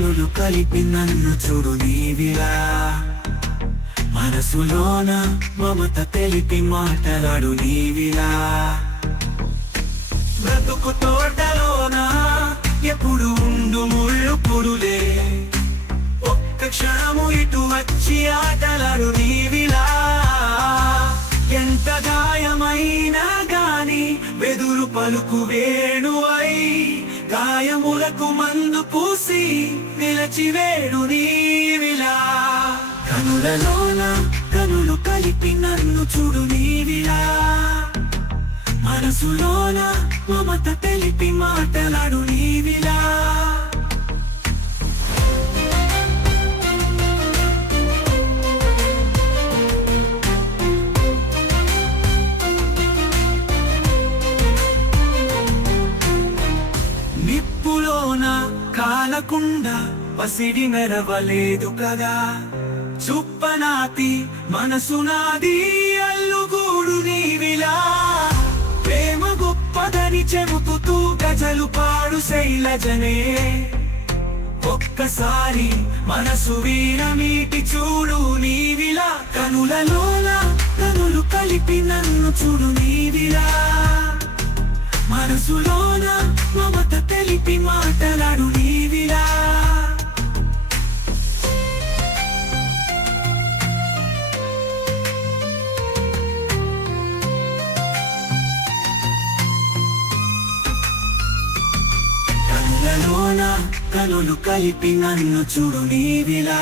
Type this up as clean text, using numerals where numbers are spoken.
కనులు కలిపి నన్ను చూడు నీవిలా మనసులోన మమత తెలిపి మాటలాడు నీవిలా బ్రతుకు తోటలోన ఎప్పుడు ఉండు ముళ్ళు పురులే ఒక్క క్షణము ఇటు వచ్చి ఆటలాడు నీవిలా ఎంత గాయమైనా గాని వెదురు పలుకు వేణువై గాయములకు మందు పూసి నిలచి వేడు నీవిలా కనులలోన కనులు కలిపి నన్ను చూడు నీవిలా మనసులోన మమత తెలిపి మాటలాడు నీవిలా నిప్పులోన కాలకుండా పసిడి మెరవలేదు కదా చుప్పనాతి మనసు నాది అల్లుగూడు నీవిలా ప్రేమ గొప్పదని చెబుతూ గజలు పాడు శైలజనే ఒక్కసారి మనసు వీరమీటి చూడు నీవిలా కనులలోన కనులు కలిపి నన్ను చూడు నీవిలా మనసులోన మమత తెలిపి మాటలాడు నీవిలా కనులలోన కనులు కలిపి నన్ను చూడు నీవిలా